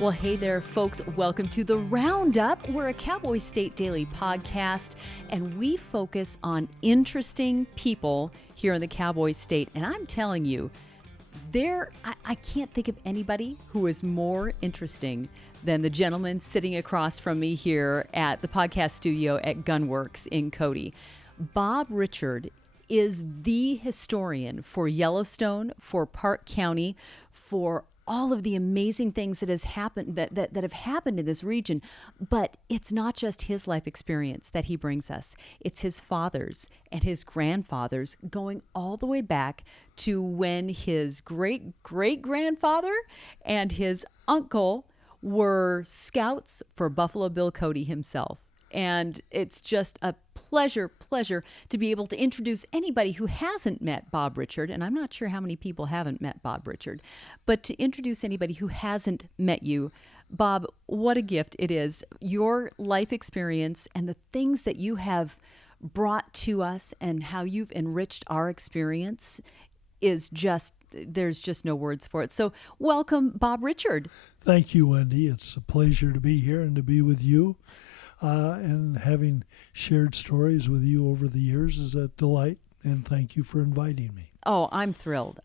Well, hey there, folks. Welcome to the Roundup. We're a Cowboy State Daily podcast, and we focus on interesting people here in the Cowboy State. And I'm telling you, I can't think of anybody who is more interesting than the gentleman sitting across from me here at the podcast studio at Gunworks in Cody. Bob Richard is the historian for Yellowstone, for Park County, for all of the amazing things that has happened that have happened in this region. But it's not just his life experience that he brings us. It's his father's and his grandfather's, going all the way back to when his great-great-grandfather and his uncle were scouts for Buffalo Bill Cody himself. And it's just a pleasure to be able to introduce anybody who hasn't met Bob Richard, and I'm not sure how many people haven't met Bob Richard, but to introduce anybody who hasn't met you. Bob, what a gift it is. Your life experience and the things that you have brought to us and how you've enriched our experience is just, there's just no words for it. So welcome, Bob Richard. Thank you, Wendy. It's a pleasure to be here and to be with you. And having shared stories with you over the years is a delight, and thank you for inviting me. Oh, I'm thrilled.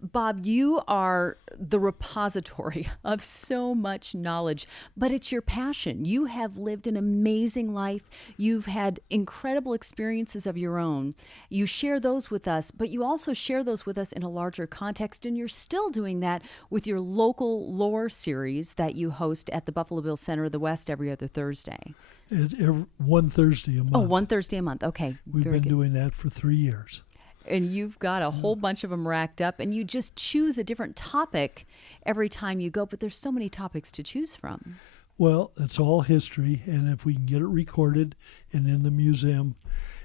Bob, you are the repository of so much knowledge, but it's your passion. You have lived an amazing life. You've had incredible experiences of your own. You share those with us, but you also share those with us in a larger context, and you're still doing that with your local lore series that you host at the Buffalo Bill Center of the West every other Thursday. One Thursday a month. Oh, one Thursday a month. Okay. We've been doing that for 3 years. And you've got a whole bunch of them racked up, and you just choose a different topic every time you go, but there's so many topics to choose from. Well, it's all history, and if we can get it recorded and in the museum,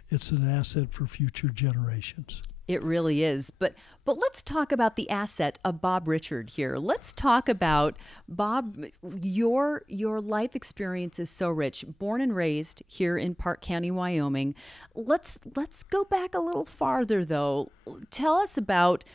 it's an asset for future generations. It really is. But let's talk about the asset of Bob Richard here. Let's talk about, Bob, your life experience is so rich. Born and raised here in Park County, Wyoming. Let's go back a little farther, though. Tell us about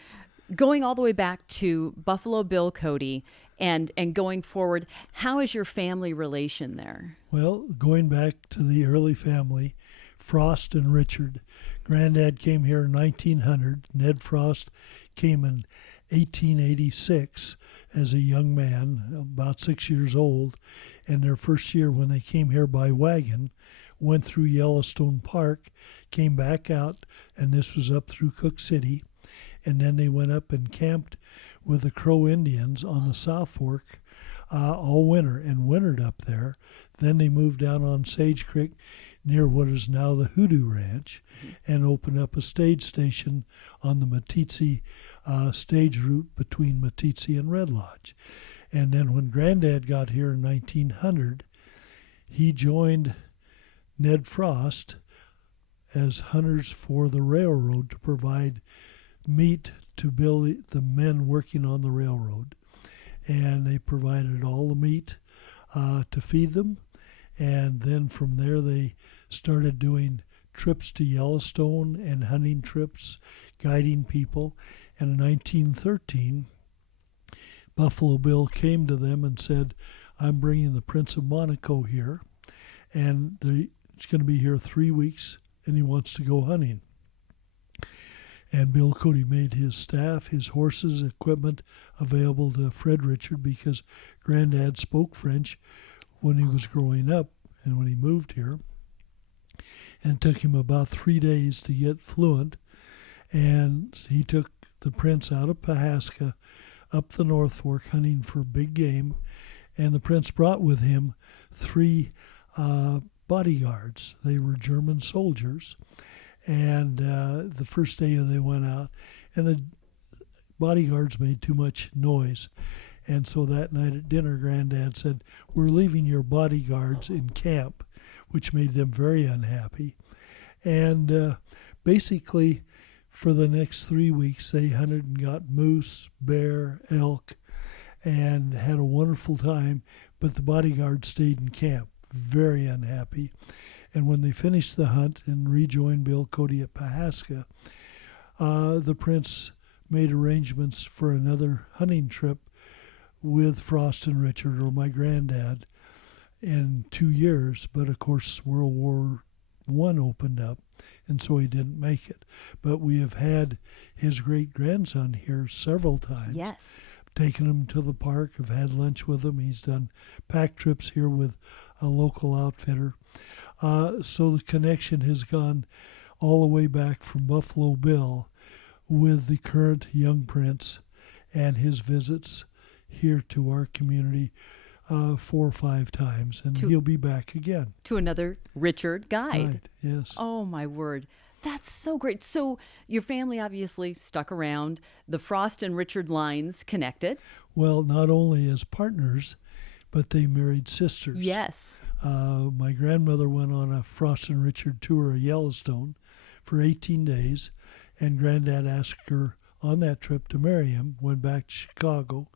going all the way back to Buffalo Bill Cody and going forward. How is your family relation there? Well, going back to the early family, Frost and Richard. Granddad came here in 1900. Ned Frost came in 1886 as a young man, about 6 years old. And their first year when they came here by wagon, went through Yellowstone Park, came back out, and this was up through Cook City. And then they went up and camped with the Crow Indians on the South Fork all winter and wintered up there. Then they moved down on Sage Creek near what is now the Hoodoo Ranch, and opened up a stage station on the Meeteetse stage route between Meeteetse and Red Lodge. And then when Granddad got here in 1900, he joined Ned Frost as hunters for the railroad to provide meat to the men working on the railroad. And they provided all the meat to feed them. And then from there, they started doing trips to Yellowstone and hunting trips, guiding people. And in 1913, Buffalo Bill came to them and said, I'm bringing the Prince of Monaco here, and he's going to be here 3 weeks, and he wants to go hunting. And Bill Cody made his staff, his horses, equipment available to Fred Richard because Granddad spoke French when he was growing up and when he moved here. And it took him about 3 days to get fluent. And he took the prince out of Pahaska up the North Fork hunting for big game. And the prince brought with him 3 bodyguards. They were German soldiers. And the first day they went out, and the bodyguards made too much noise. And so that night at dinner, Granddad said, we're leaving your bodyguards in camp, which made them very unhappy. And basically, for the next 3 weeks, they hunted and got moose, bear, elk, and had a wonderful time. But the bodyguards stayed in camp, very unhappy. And when they finished the hunt and rejoined Bill Cody at Pahaska, the prince made arrangements for another hunting trip with Frost and Richard, or my granddad, in 2 years. But of course, World War I opened up, and so he didn't make it. But we have had his great-grandson here several times. Yes. Taken him to the park. I've had lunch with him. He's done pack trips here with a local outfitter. So the connection has gone all the way back from Buffalo Bill with the current young prince and his visits here to our community 4 or 5 times, and he'll be back again. To another Richard guide. Right, yes. Oh, my word. That's so great. So your family obviously stuck around. The Frost and Richard lines connected. Well, not only as partners, but they married sisters. Yes. My grandmother went on a Frost and Richard tour of Yellowstone for 18 days, and Granddad asked her on that trip to marry him, went back to Chicago,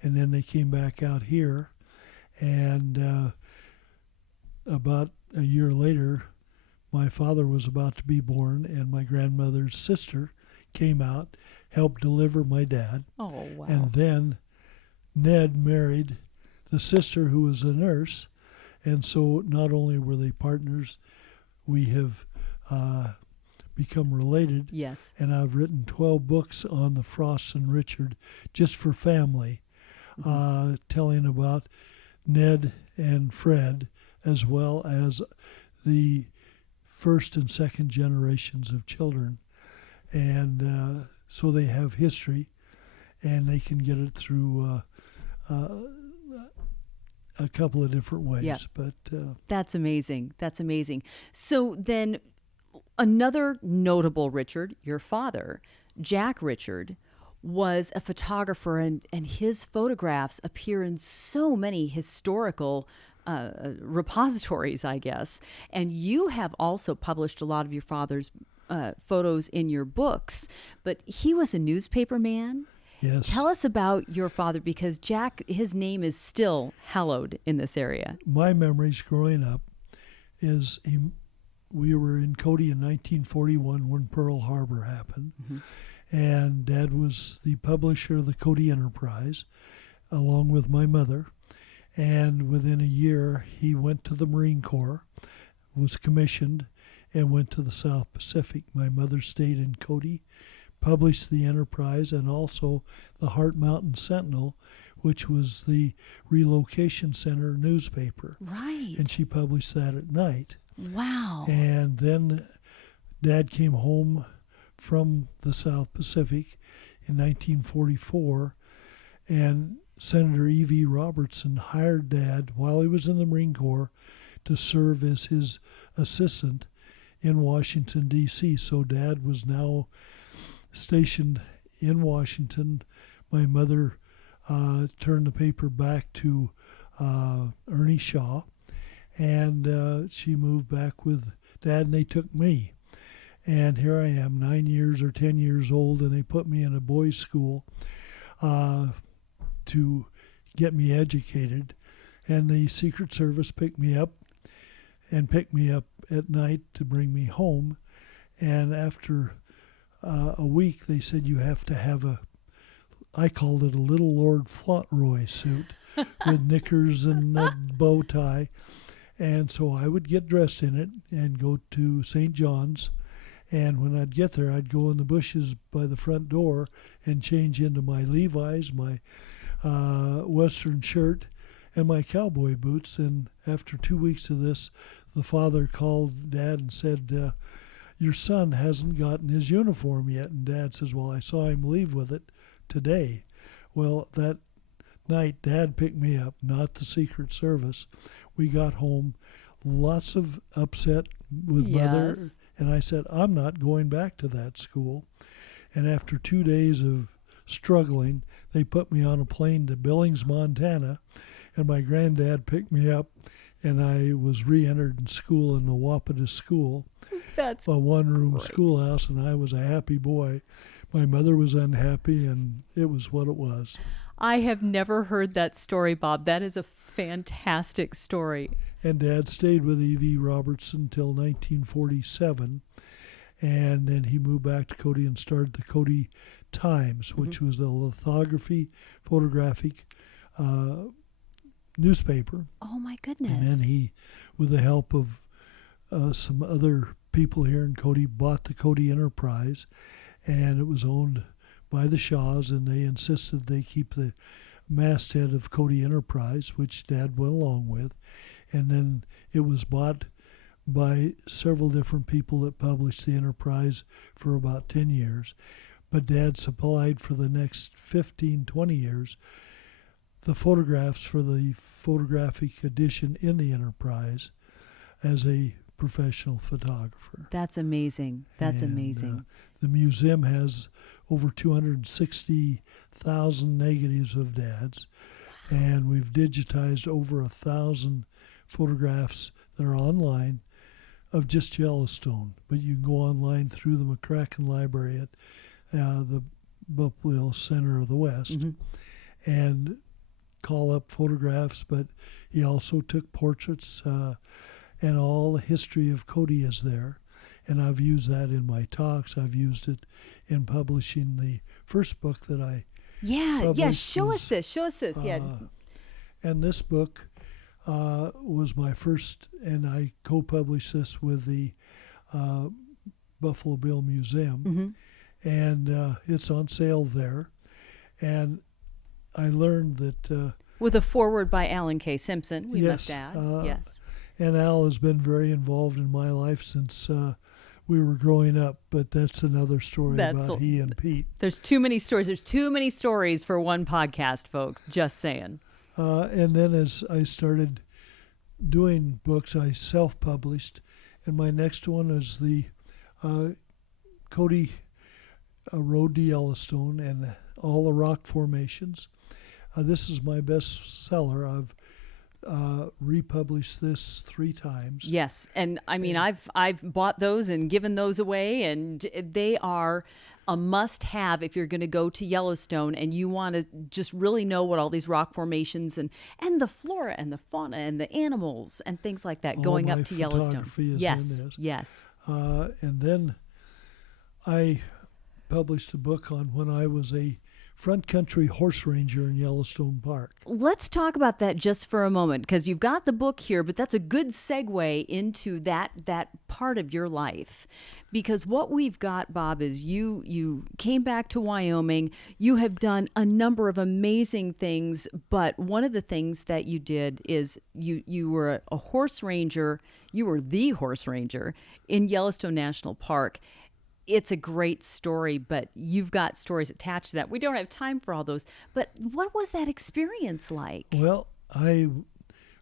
and then they came back out here. And about a year later, my father was about to be born, and my grandmother's sister came out, helped deliver my dad. Oh, wow. And then Ned married the sister who was a nurse. And so not only were they partners, we have become related. Yes. And I've written 12 books on the Frost and Richard just for family, telling about Ned and Fred, as well as the first and second generations of children. And so they have history, and they can get it through a couple of different ways. Yeah. But That's amazing. That's amazing. So then another notable Richard, your father, Jack Richard, was a photographer, and his photographs appear in so many historical repositories, I guess. And you have also published a lot of your father's photos in your books, but he was a newspaper man. yes. Tell us about your father, because Jack, his name is still hallowed in this area. My memories growing up is we were in Cody in 1941 when Pearl Harbor happened. And Dad was the publisher of the Cody Enterprise, along with my mother. And within a year, he went to the Marine Corps, was commissioned, and went to the South Pacific. My mother stayed in Cody, published the Enterprise, and also the Heart Mountain Sentinel, which was the relocation center newspaper. Right. And she published that at night. Wow. And then Dad came home from the South Pacific in 1944, and Senator E.V. Robertson hired Dad while he was in the Marine Corps to serve as his assistant in Washington, D.C. So Dad was now stationed in Washington. My mother turned the paper back to Ernie Shaw, and she moved back with Dad, and they took me. And here I am, 9 years or 10 years old, and they put me in a boys' school to get me educated. And the Secret Service picked me up at night to bring me home. And after a week, they said you have to have I called it a Little Lord Fauntleroy suit with knickers and a bow tie. And so I would get dressed in it and go to St. John's. And when I'd get there, I'd go in the bushes by the front door and change into my Levi's, my Western shirt, and my cowboy boots. And after 2 weeks of this, the father called Dad and said, your son hasn't gotten his uniform yet. And Dad says, well, I saw him leave with it today. Well, that night, Dad picked me up, not the Secret Service. We got home, lots of upset with Mother. And I said, I'm not going back to that school. And after 2 days of struggling, they put me on a plane to Billings, Montana. And my granddad picked me up, and I was re-entered in school in the Wapata School. That's a one-room great. Schoolhouse, and I was a happy boy. My mother was unhappy, and it was what it was. I have never heard that story, Bob. That is a fantastic story. And Dad stayed with E.V. Robertson until 1947, and then he moved back to Cody and started the Cody Times, which was a lithography, photographic newspaper. Oh, my goodness. And then he, with the help of some other people here in Cody, bought the Cody Enterprise, and it was owned by the Shaws, and they insisted they keep the masthead of Cody Enterprise, which Dad went along with. And then it was bought by several different people that published the Enterprise for about 10 years. But Dad supplied for the next 15, 20 years the photographs for the photographic edition in the Enterprise as a professional photographer. That's amazing. That's And, amazing. The museum has over 260,000 negatives of Dad's, and we've digitized over 1,000 photographs that are online of just Yellowstone. But you can go online through the McCracken Library at the Buffalo Center of the West and call up photographs. But he also took portraits, and all the history of Cody is there. And I've used that in my talks. I've used it in publishing the first book that I published. Show us this. And this book was my first, and I co-published this with the Buffalo Bill Museum, and it's on sale there. And I learned that with a foreword by Alan K. Simpson, we yes, must add. Yes. And Al has been very involved in my life since we were growing up, but that's another story about he and Pete. There's too many stories. There's too many stories for one podcast, folks. Just saying. And then as I started doing books, I self-published, and my next one is the Cody Road to Yellowstone and all the rock formations. This is my best seller. I've republished this 3 times. Yes, and I mean I've bought those and given those away, and they are a must-have if you're going to go to Yellowstone and you want to just really know what all these rock formations and the flora and the fauna and the animals and things like that going up to Yellowstone. Is yes, in this. yes. And then I published a book on when I was a front country horse ranger in Yellowstone Park. Let's talk about that just for a moment, because you've got the book here, but that's a good segue into that part of your life. Because what we've got, Bob, is you came back to Wyoming. You have done a number of amazing things, but one of the things that you did is you were a horse ranger. You were the horse ranger in Yellowstone National Park. It's a great story, but you've got stories attached to that. We don't have time for all those. But what was that experience like? Well, I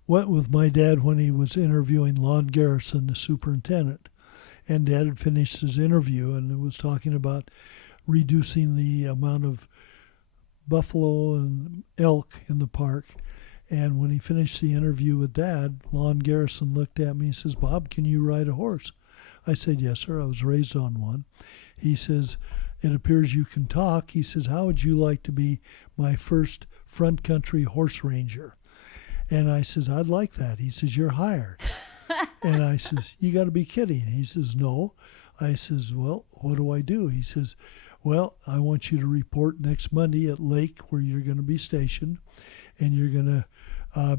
went with my dad when he was interviewing Lon Garrison, the superintendent. And Dad had finished his interview and was talking about reducing the amount of buffalo and elk in the park. And when he finished the interview with Dad, Lon Garrison looked at me and says, "Bob, can you ride a horse?" I said, "Yes, sir. I was raised on one." He says, "It appears you can talk." He says, "How would you like to be my first front country horse ranger?" And I says, "I'd like that." He says, "You're hired." And I says, "You got to be kidding." He says, "No." I says, "Well, what do I do?" He says, "Well, I want you to report next Monday at Lake where you're going to be stationed, and you're going to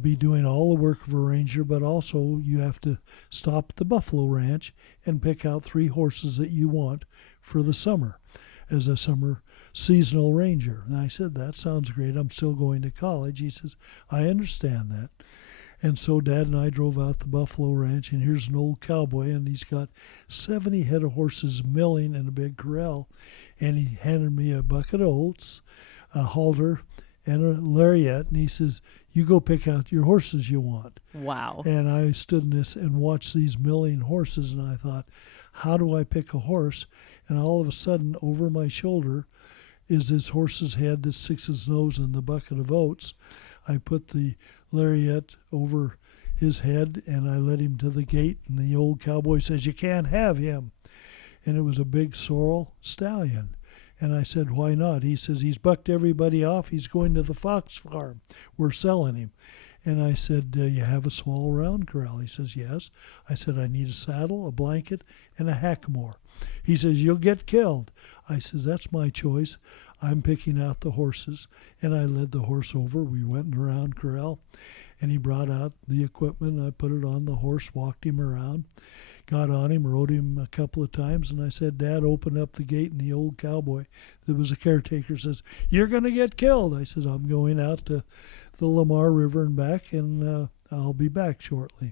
be doing all the work of a ranger, but also you have to stop at the Buffalo Ranch and pick out 3 horses that you want for the summer as a summer seasonal ranger." And I said, "That sounds great. I'm still going to college." He says, "I understand that." And so Dad and I drove out the Buffalo Ranch, and here's an old cowboy, and he's got 70 head of horses milling in a big corral. And he handed me a bucket of oats, a halter, and a lariat, and he says, "You go pick out your horses you want." Wow. And I stood in this and watched these milling horses, and I thought, how do I pick a horse? And all of a sudden, over my shoulder is this horse's head that sticks his nose in the bucket of oats. I put the lariat over his head, and I led him to the gate, and the old cowboy says, "You can't have him." And it was a big sorrel stallion. And I said, "Why not?" He says, "He's bucked everybody off. He's going to the fox farm. We're selling him." And I said, "You have a small round corral?" He says, "Yes." I said, "I need a saddle, a blanket, and a hackamore." He says, "You'll get killed." I says, that's my choice. I'm picking out the horses. And I led the horse over. We went around corral, and he brought out the equipment. I put it on the horse, walked him around, got on him, rode him a couple of times, and I said, Dad, open up the gate. And the old cowboy that was a caretaker says, you're going to get killed. I said, I'm going out to the Lamar River and back, and I'll be back shortly.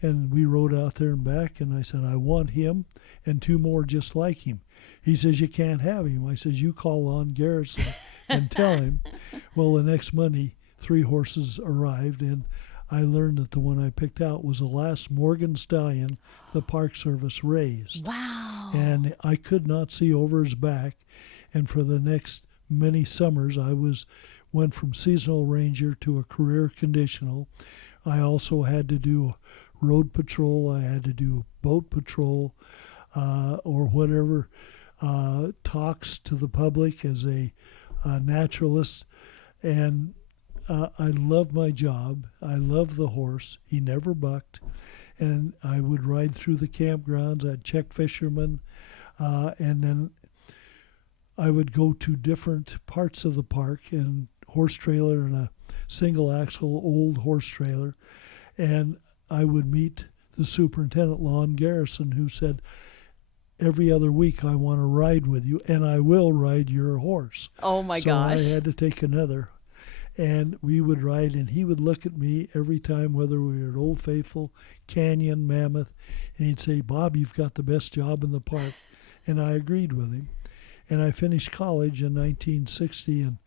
And we rode out there and back, and I said, I want him and 2 more just like him. He says, you can't have him. I says, you call Lon Garrison and tell him. Well, the next Monday, 3 horses arrived, and I learned that the one I picked out was the last Morgan stallion the Park Service raised. Wow. And I could not see over his back. And for the next many summers, I went from seasonal ranger to a career conditional. I also had to do road patrol. I had to do boat patrol, or whatever, talks to the public as a naturalist. And I loved my job. I loved the horse. He never bucked. And I would ride through the campgrounds. I'd check fishermen. And then I would go to different parts of the park and horse trailer and a single axle old horse trailer. And I would meet the superintendent, Lon Garrison, who said, every other week I want to ride with you, and I will ride your horse. Oh, my gosh. So I had to take another. And we would ride, and he would look at me every time, whether we were at Old Faithful, Canyon, Mammoth, and he'd say, Bob, you've got the best job in the park. And I agreed with him. And I finished college in 1960, and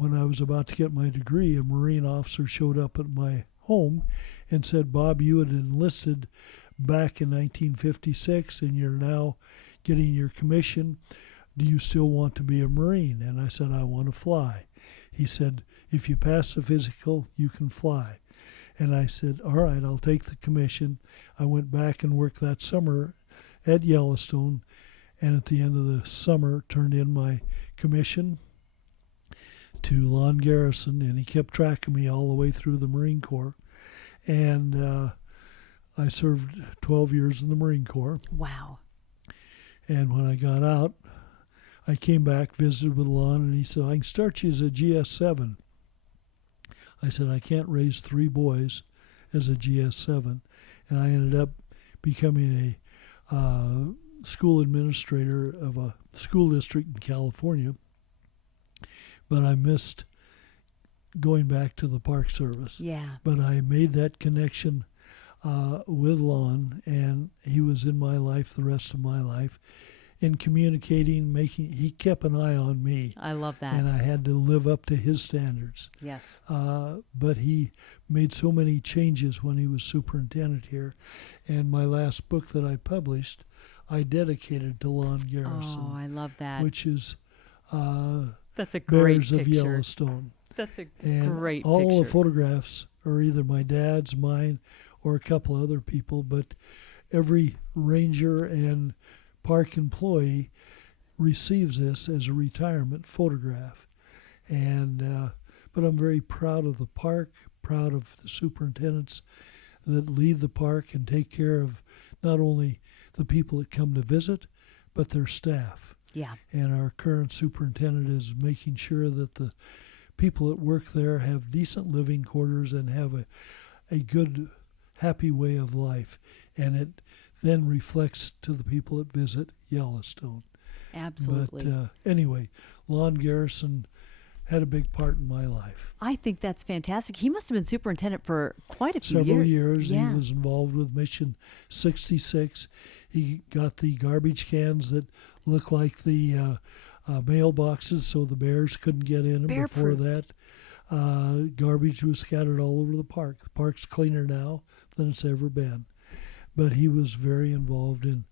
when I was about to get my degree, a Marine officer showed up at my home and said, Bob, you had enlisted back in 1956, and you're now getting your commission. Do you still want to be a Marine? And I said, I want to fly. He said, if you pass the physical, you can fly. And I said, all right, I'll take the commission. I went back and worked that summer at Yellowstone, and at the end of the summer turned in my commission to Lon Garrison, and he kept track of me all the way through the Marine Corps. And I served 12 years in the Marine Corps. Wow. And when I got out, I came back, visited with Lon, and he said, I can start you as a GS7. I said, I can't raise 3 boys as a GS7. And I ended up becoming a school administrator of a school district in California. But I missed going back to the Park Service. Yeah. But I made that connection with Lon, and he was in my life the rest of my life. In communicating, he kept an eye on me. I love that. And I had to live up to his standards. Yes. But he made so many changes when he was superintendent here. And my last book that I published, I dedicated to Lon Garrison. Oh, I love that. Which is That's a great Bears picture. of Yellowstone. That's a And great all picture. the photographs are either my dad's, mine, or a couple other people, but every ranger and park employee receives this as a retirement photograph. And but I'm very proud of the park, proud of the superintendents that lead the park and take care of not only the people that come to visit, but their staff. Yeah. And our current superintendent is making sure that the people that work there have decent living quarters and have a good, happy way of life. And it then reflects to the people that visit Yellowstone. Absolutely. But anyway, Lon Garrison had a big part in my life. I think that's fantastic. He must have been superintendent for quite a few Several years. Yeah. He was involved with Mission 66. He got the garbage cans that look like the mailboxes, so the bears couldn't get in them. Before that, garbage was scattered all over the park. The park's cleaner now than it's ever been. But he was very involved in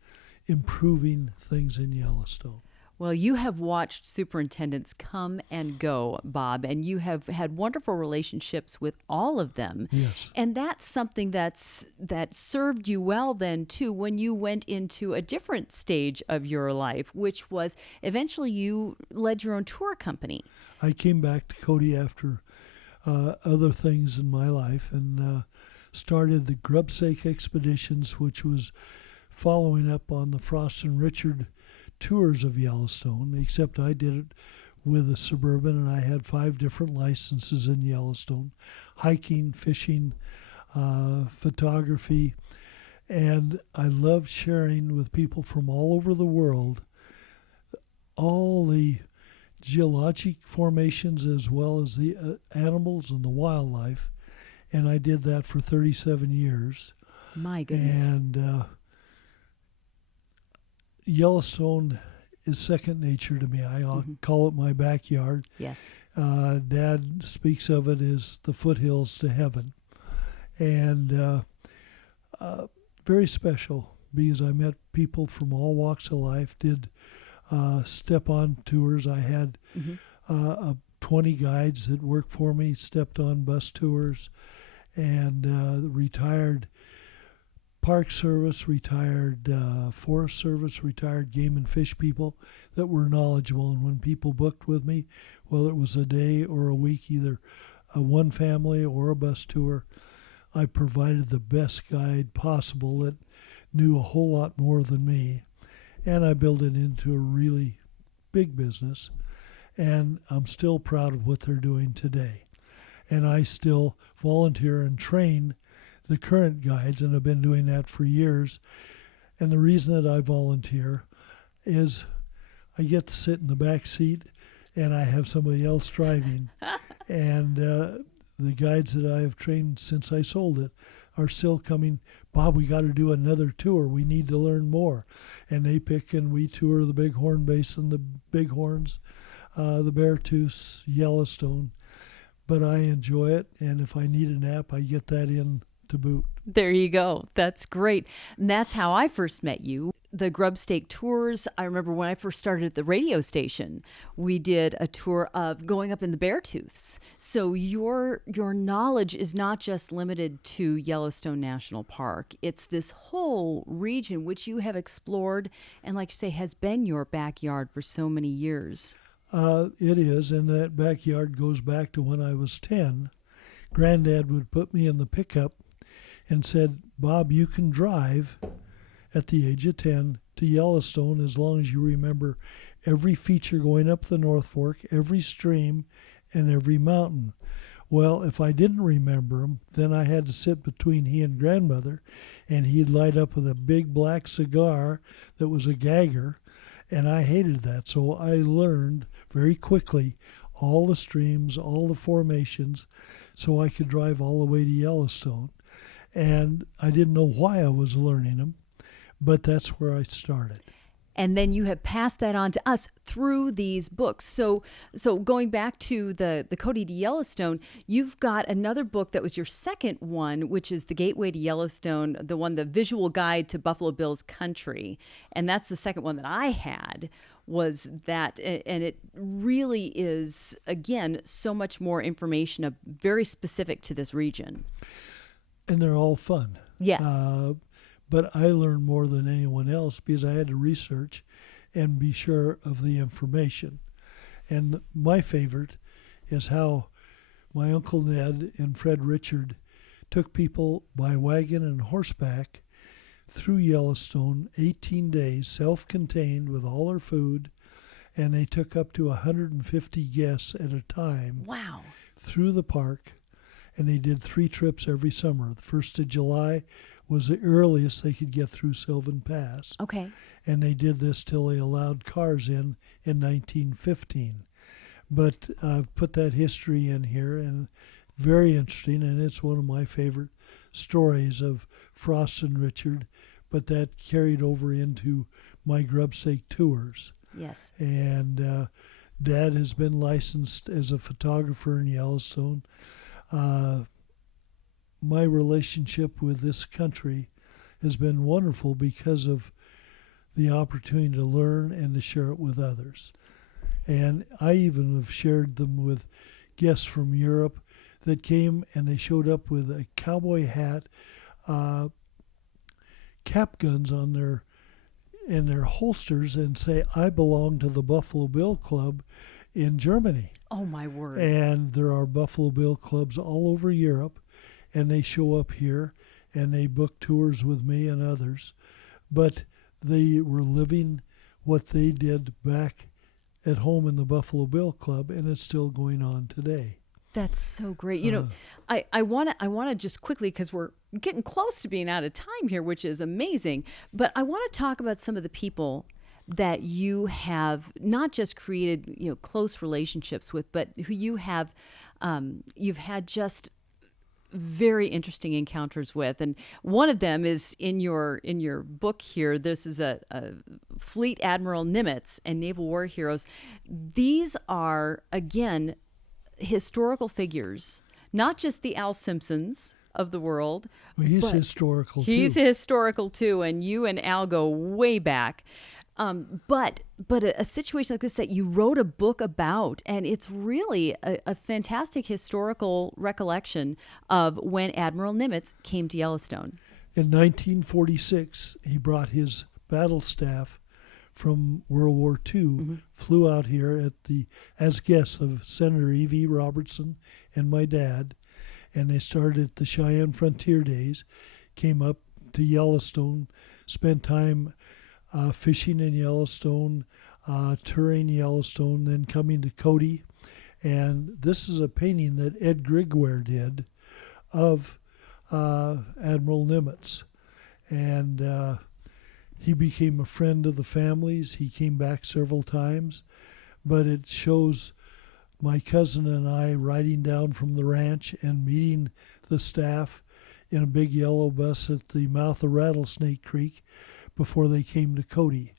improving things in Yellowstone. Well, you have watched superintendents come and go, Bob, and you have had wonderful relationships with all of them. Yes. And that's something that served you well then, too, when you went into a different stage of your life, which was eventually you led your own tour company. I came back to Cody after other things in my life and started the Grubsake Expeditions, which was following up on the Frost and Richard tours of Yellowstone, except I did it with a Suburban, and I had 5 different licenses in Yellowstone: hiking, fishing, photography. And I love sharing with people from all over the world all the geologic formations as well as the animals and the wildlife. And I did that for 37 years. My goodness. And Yellowstone is second nature to me. I call it my backyard. Yes. Dad speaks of it as the foothills to heaven. And very special because I met people from all walks of life, did step-on tours. I had 20 guides that worked for me, stepped on bus tours, and retired Park Service, retired Forest Service, retired game and fish people that were knowledgeable. And when people booked with me, whether it was a day or a week, either a one family or a bus tour, I provided the best guide possible that knew a whole lot more than me. And I built it into a really big business. And I'm still proud of what they're doing today. And I still volunteer and train the current guides, and I've been doing that for years. And the reason that I volunteer is I get to sit in the back seat and I have somebody else driving. And the guides that I have trained since I sold it are still coming. Bob, we got to do another tour. We need to learn more. And they pick and we tour the Bighorn Basin, the Bighorns, the Beartooths, Yellowstone. But I enjoy it, and if I need a nap, I get that in to boot. There you go. That's great. And that's how I first met you. The Grub Stake tours, I remember when I first started at the radio station, we did a tour of going up in the Beartooths. So your knowledge is not just limited to Yellowstone National Park. It's this whole region which you have explored and, like you say, has been your backyard for so many years. It is, and that backyard goes back to when I was 10. Granddad would put me in the pickup and said, Bob, you can drive at the age of 10 to Yellowstone as long as you remember every feature going up the North Fork, every stream, and every mountain. Well, if I didn't remember them, then I had to sit between he and grandmother, and he'd light up with a big black cigar that was a gagger, and I hated that. So I learned very quickly all the streams, all the formations, so I could drive all the way to Yellowstone. And I didn't know why I was learning them, but that's where I started. And then you have passed that on to us through these books. So going back to the Cody to Yellowstone, you've got another book that was your second one, which is The Gateway to Yellowstone, the visual guide to Buffalo Bill's country. And that's the second one that I had, was that. And it really is, again, so much more information, very specific to this region. And they're all fun. Yes. But I learned more than anyone else because I had to research and be sure of the information. And my favorite is how my Uncle Ned and Fred Richard took people by wagon and horseback through Yellowstone, 18 days, self-contained with all their food, and they took up to 150 guests at a time. Wow. Through the park, and they did 3 trips every summer. The 1st of July was the earliest they could get through Sylvan Pass. Okay. And they did this till they allowed cars in 1915. But I've put that history in here, and very interesting, and it's one of my favorite stories of Frost and Richard, but that carried over into my Grub Stake tours. Yes. And Dad has been licensed as a photographer in Yellowstone. My relationship with this country has been wonderful because of the opportunity to learn and to share it with others. And I even have shared them with guests from Europe that came and they showed up with a cowboy hat, cap guns on their holsters, and say, I belong to the Buffalo Bill Club in Germany. Oh, my word. And there are Buffalo Bill clubs all over Europe, and they show up here and they book tours with me and others. But they were living what they did back at home in the Buffalo Bill Club, and it's still going on today. That's so great. You know, I want to just quickly, because we're getting close to being out of time here, which is amazing. But I want to talk about some of the people that you have not just created, close relationships with, but who you have, you've had just very interesting encounters with. And one of them is in your book here. This is a Fleet Admiral Nimitz and Naval War Heroes. These are, again, historical figures, not just the Al Simpsons of the world. Well, he's historical too. He's historical too, and you and Al go way back. But a situation like this that you wrote a book about, and it's really a fantastic historical recollection of when Admiral Nimitz came to Yellowstone. In 1946, he brought his battle staff from World War II, flew out here as guests of Senator E.V. Robertson and my dad, and they started at the Cheyenne Frontier Days, came up to Yellowstone, spent time fishing in Yellowstone, touring Yellowstone, then coming to Cody. And this is a painting that Ed Grigware did of Admiral Nimitz. And he became a friend of the families. He came back several times. But it shows my cousin and I riding down from the ranch and meeting the staff in a big yellow bus at the mouth of Rattlesnake Creek before they came to Cody.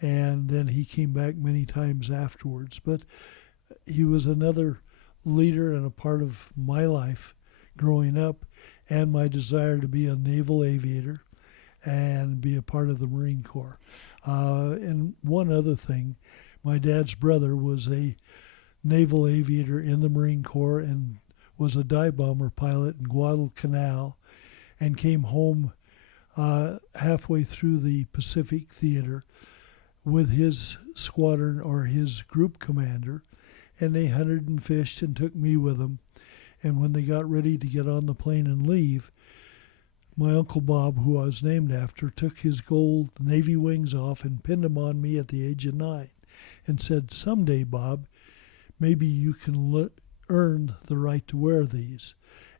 And then he came back many times afterwards. But he was another leader and a part of my life growing up and my desire to be a naval aviator and be a part of the Marine Corps. And one other thing, my dad's brother was a naval aviator in the Marine Corps and was a dive bomber pilot in Guadalcanal and came home halfway through the Pacific Theater with his squadron or his group commander, and they hunted and fished and took me with them. And when they got ready to get on the plane and leave, my Uncle Bob, who I was named after, took his gold Navy wings off and pinned them on me at the age of 9 and said, "Someday, Bob, maybe you can earn the right to wear these."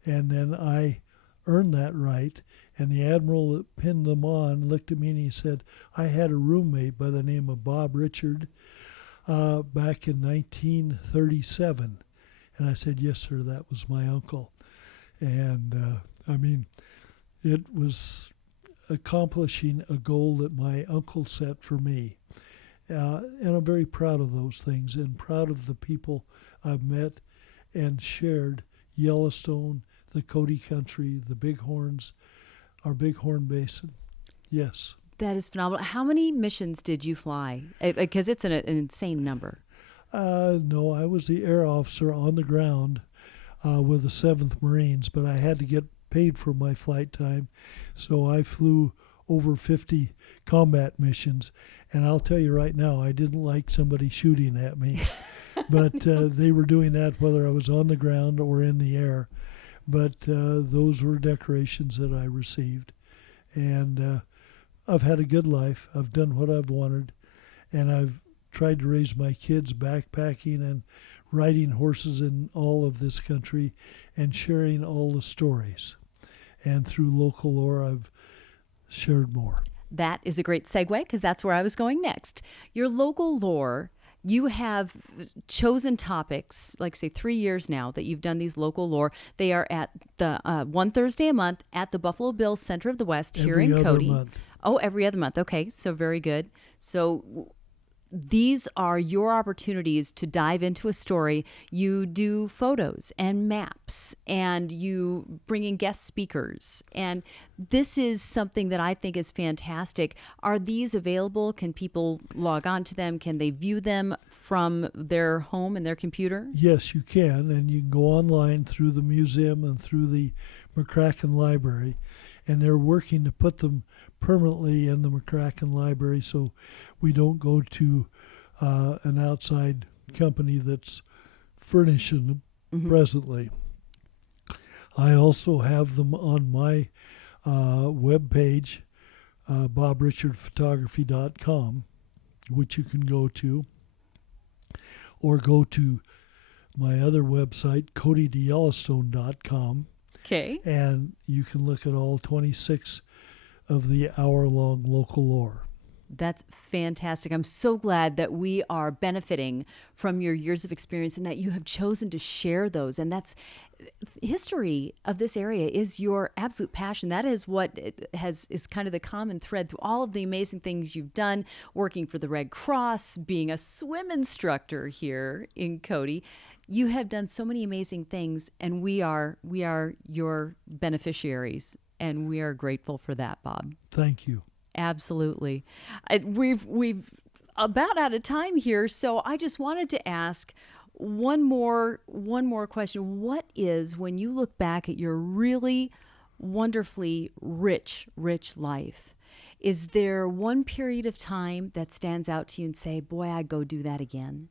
And then I earned that right. And the admiral that pinned them on looked at me and he said, "I had a roommate by the name of Bob Richard back in 1937. And I said, "Yes, sir, that was my uncle." And it was accomplishing a goal that my uncle set for me. And I'm very proud of those things and proud of the people I've met and shared Yellowstone, the Cody country, the Bighorns, our Bighorn Basin. Yes. That is phenomenal. How many missions did you fly? Because it's an insane number. No, I was the air officer on the ground with the 7th Marines, but I had to get paid for my flight time. So I flew over 50 combat missions. And I'll tell you right now, I didn't like somebody shooting at me. But they were doing that whether I was on the ground or in the air. But those were decorations that I received. And I've had a good life. I've done what I've wanted. And I've tried to raise my kids backpacking and riding horses in all of this country and sharing all the stories. And through local lore, I've shared more. That is a great segue because that's where I was going next. Your local lore, you have chosen topics, like say 3 years now that you've done these local lore. They are at the one Thursday a month at the Buffalo Bill Center of the West here in Cody. Every other month. Oh, every other month. Okay, so very good. So these are your opportunities to dive into a story. You do photos and maps, and you bring in guest speakers. And this is something that I think is fantastic. Are these available? Can people log on to them? Can they view them from their home and their computer? Yes, you can. And you can go online through the museum and through the McCracken Library. And they're working to put them permanently in the McCracken Library so we don't go to an outside company that's furnishing them presently. I also have them on my webpage, bobrichardphotography.com, which you can go to, or go to my other website, codytoyellowstone.com, Okay. and you can look at all 26 of the hour-long local lore. That's fantastic. I'm so glad that we are benefiting from your years of experience and that you have chosen to share those. And that's history of this area is your absolute passion. That is what is kind of the common thread through all of the amazing things you've done, working for the Red Cross, being a swim instructor here in Cody. You have done so many amazing things, and we are your beneficiaries, and we are grateful for that, Bob. Thank you. Absolutely. We've about out of time here, so I just wanted to ask one more question. What is, when you look back at your really wonderfully rich life, is there one period of time that stands out to you and say, boy, I'd go do that again?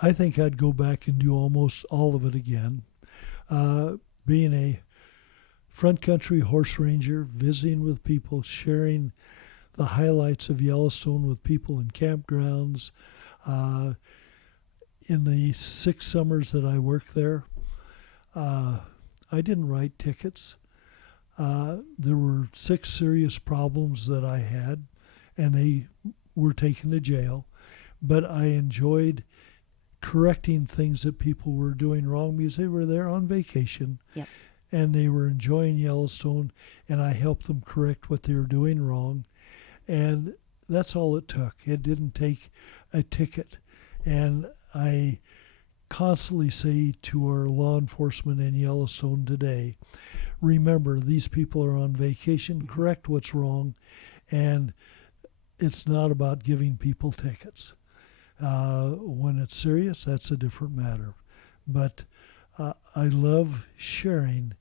I think I'd go back and do almost all of it again. Being a front country horse ranger, visiting with people, sharing the highlights of Yellowstone with people in campgrounds. In the 6 summers that I worked there, I didn't write tickets. There were 6 serious problems that I had, and they were taken to jail. But I enjoyed correcting things that people were doing wrong because they were there on vacation. Yep. And they were enjoying Yellowstone, and I helped them correct what they were doing wrong. And that's all it took. It didn't take a ticket. And I constantly say to our law enforcement in Yellowstone today, remember, these people are on vacation, correct what's wrong, and it's not about giving people tickets. When it's serious, that's a different matter. But I love sharing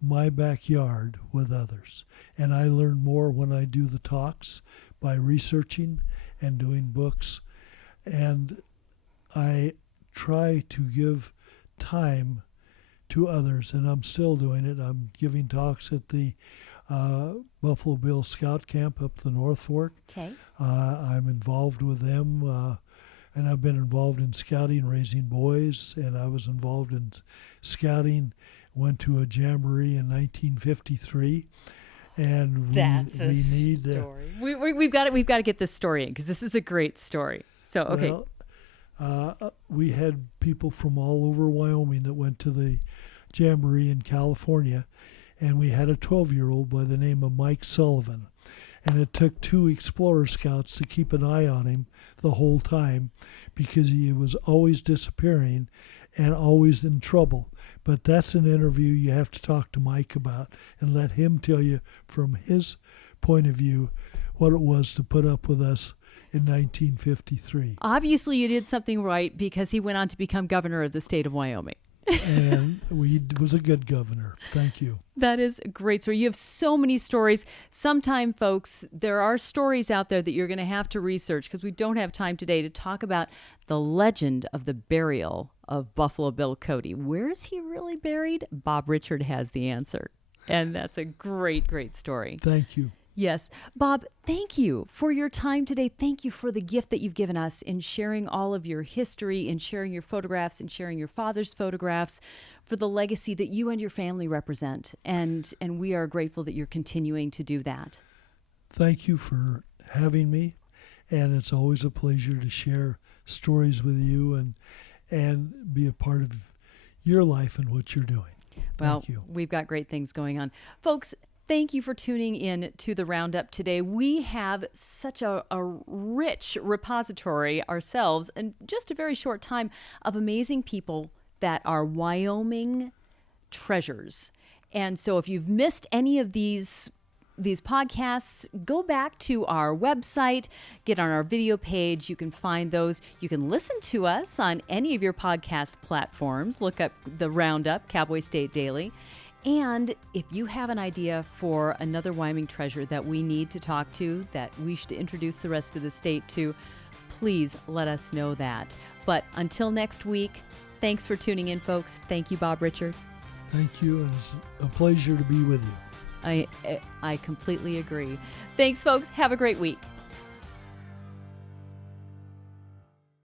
my backyard with others. And I learn more when I do the talks by researching and doing books. And I try to give time to others, and I'm still doing it. I'm giving talks at the Buffalo Bill Scout Camp up the North Fork. Okay. I'm involved with them. And I've been involved in scouting, raising boys, and I was involved in scouting, went to a jamboree in 1953. And That's a need story. We've got to get this story in, because this is a great story. So, okay. Well, we had people from all over Wyoming that went to the jamboree in California, and we had a 12-year-old by the name of Mike Sullivan. And it took 2 Explorer Scouts to keep an eye on him the whole time, because he was always disappearing and always in trouble. But that's an interview you have to talk to Mike about and let him tell you from his point of view what it was to put up with us in 1953. Obviously, you did something right, because he went on to become governor of the state of Wyoming. And he was a good governor. Thank you. That is a great story. You have so many stories. Sometime, folks, there are stories out there that you're going to have to research, because we don't have time today to talk about the legend of the burial of Buffalo Bill Cody. Where is he really buried? Bob Richard has the answer. And that's a great, great story. Thank you. Yes. Bob, thank you for your time today. Thank you for the gift that you've given us in sharing all of your history, in sharing your photographs, and sharing your father's photographs, for the legacy that you and your family represent. And we are grateful that you're continuing to do that. Thank you for having me. And it's always a pleasure to share stories with you and be a part of your life and what you're doing. Well, Thank you. We've got great things going on. Folks, thank you for tuning in to the Roundup today. We have such a rich repository ourselves, in just a very short time, of amazing people that are Wyoming treasures. And so if you've missed any of these podcasts, go back to our website, get on our video page. You can find those. You can listen to us on any of your podcast platforms. Look up the Roundup, Cowboy State Daily. And if you have an idea for another Wyoming treasure that we need to talk to, that we should introduce the rest of the state to, please let us know that. But until next week, thanks for tuning in, folks. Thank you, Bob Richard. Thank you, and it's a pleasure to be with you. I completely agree. Thanks, folks. Have a great week.